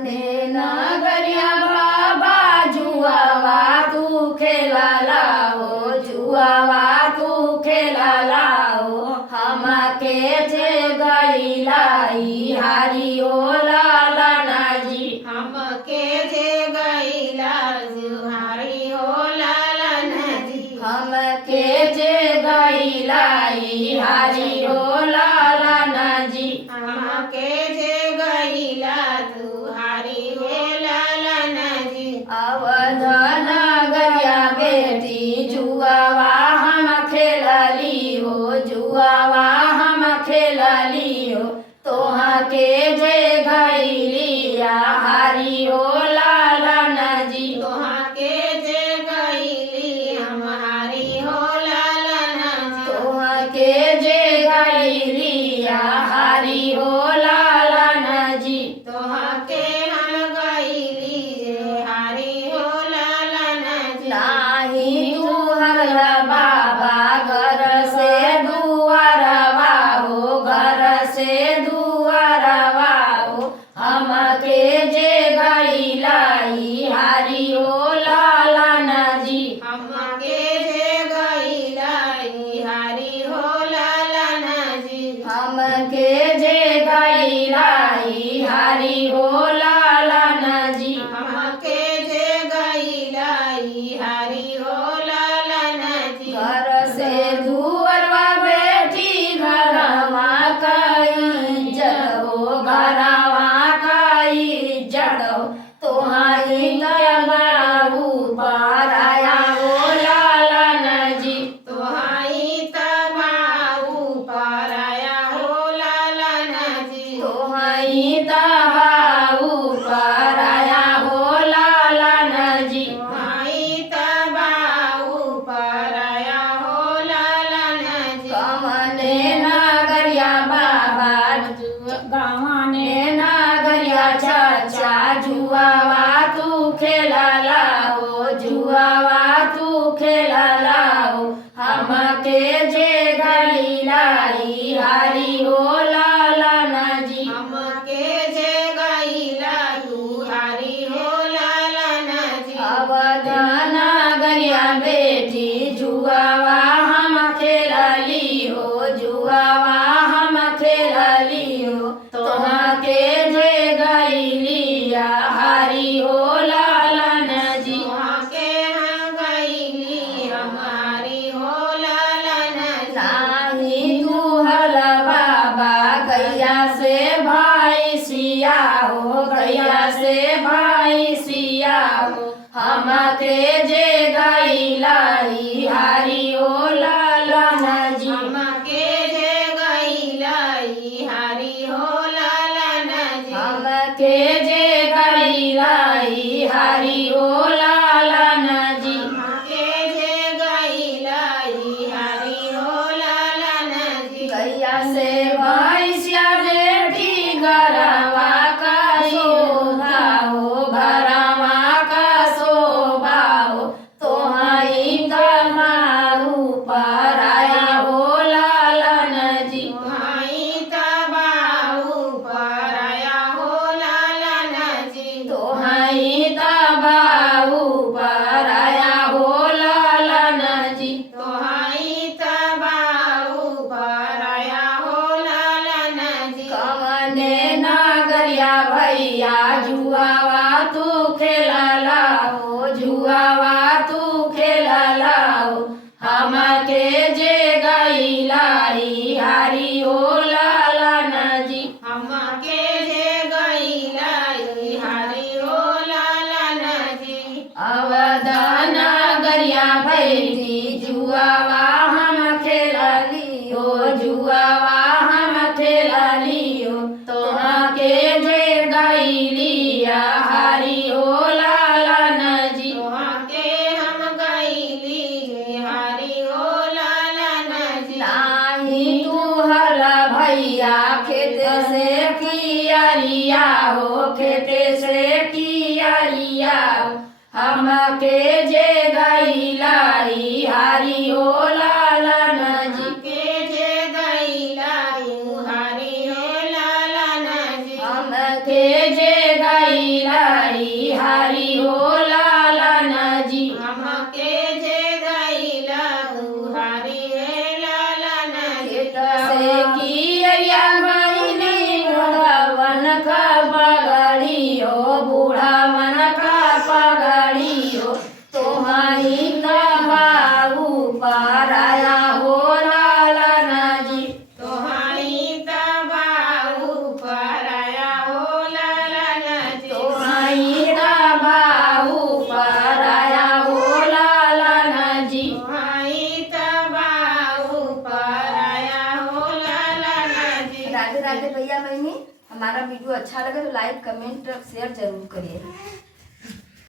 हमने नगरिया बाबा जुआवा तू खेला लाओ, जुआवा तू खेला लाओ। हमके जे गईलाई हारी ओ लालना जी, हमके जे गईला जुहारी हो लालना जी, हमके जे गईलाई हारी ओ लालना जी। हमके जे गईला जुहारी हो लालना जी। अवध नगरिया बेटी जुआवा हम खेलली हो, जुआवा हम खेलली हो। तोहा के जे गईलिया हारी हो लालना जी, तोहा के जे गईली हमारी हो लालना जी, तोहा के जे गईलिया हारी हो लालना जी। तोहा के हम गईली जे हारी हो लालना जी। नाही तू हरला बाबा घर से दुआरवा हो, घर से दुआरवा हो। हमके जे गईलाई हारी हो लालना जी, हमके जे गईलाई हारी हो लालना जी, हमके जे गईलाई हारी हो लालना जी। हमके जे गईलाई हारी हो लालना जी। घर से दुअरवा बेटी घरवा कई जड़ो, घरवा कई जड़ो। तोहारी बाबू पाराया हो लालना जी, तोहाई तबाऊ पराया हो लालना जी, तोहारी बाबू पाराया हो लालना जी। तोहाई तबाऊ पराया हो लालना जी। कमने नगरिया बाबा गावने नगरिया चाचा जुआवा तू खेला लाओ, जुआवा तू खेला लाओ। हमके जे गईलाई हारी हो लालना जी, हमके जे गईला हारी हो लालना जी। अवध नगरिया बेटी जुआवा हम खेलली हो, जुआवा हम खेलली हो। तोहा के जे गईलिया हारी हो लालना जी, तोहा के हम गईली हमारी हो लालना जी। नाही तू हला बाबा गैया से भाई सिया हो, गैया से भाई सिया हो। हमके जे गईलाई हारी हो लालना जी, हमके जे गईलाई हारी हो लालना जी। हमके जे गईलाई हारी हो लालना जी। हमके जे गईलाई हारी हो लालना जी। गैया से भैंसिया बेटी घरवा का शोभा हो, घरवा का शोभा हो। तोहाई तमारू पराया हो लालना जी, तोहाई तबाऊ पराया हो लालना जी। तोहाई तबाऊ पराया हो लालना जी। तोहाई तबाऊ पराया हो लालना जी। कमने नगरिया भैया जुआवा तू खेला लाओ, जुआवा तू खेला लाओ। हमके जे गईलाई हारी हो लालना जी, हमके जे गईलाई हारी हो लालना जी। अवध नगरिया बेटी जुआवा हम खेलली हो, जुआवा हम खेलली हो। तोहा के जे गईलिया हारी हो लालना जी, तोहा के हम गईली हारी हो लालना जी। नाही तू हला भैया खेत से कियारिया हो, खेते से कियारिया हो। हमके जे गईलाई हारी हो लालना जी, हमके जे गईलाई हारी हो लालना जी। हमके जे गई गईलाई हारी हो लालन जी हमके जे गईला तू हरी रे लालन खेत से किया गईली बुढ़वन का पगड़ी हो बूढ़ा मन का पगड़ी हो तुम्हारी बाबू पराया हो लालन जी तोहाई तबाऊ पराया हो लालन जी तुम्हारी बाबू पराया हो लालन जी तोहाई तबाऊ पराया हो लालन जी। राधे राधे भैया बहनी। हमारा वीडियो अच्छा लगे तो लाइक कमेंट शेयर जरूर करिए।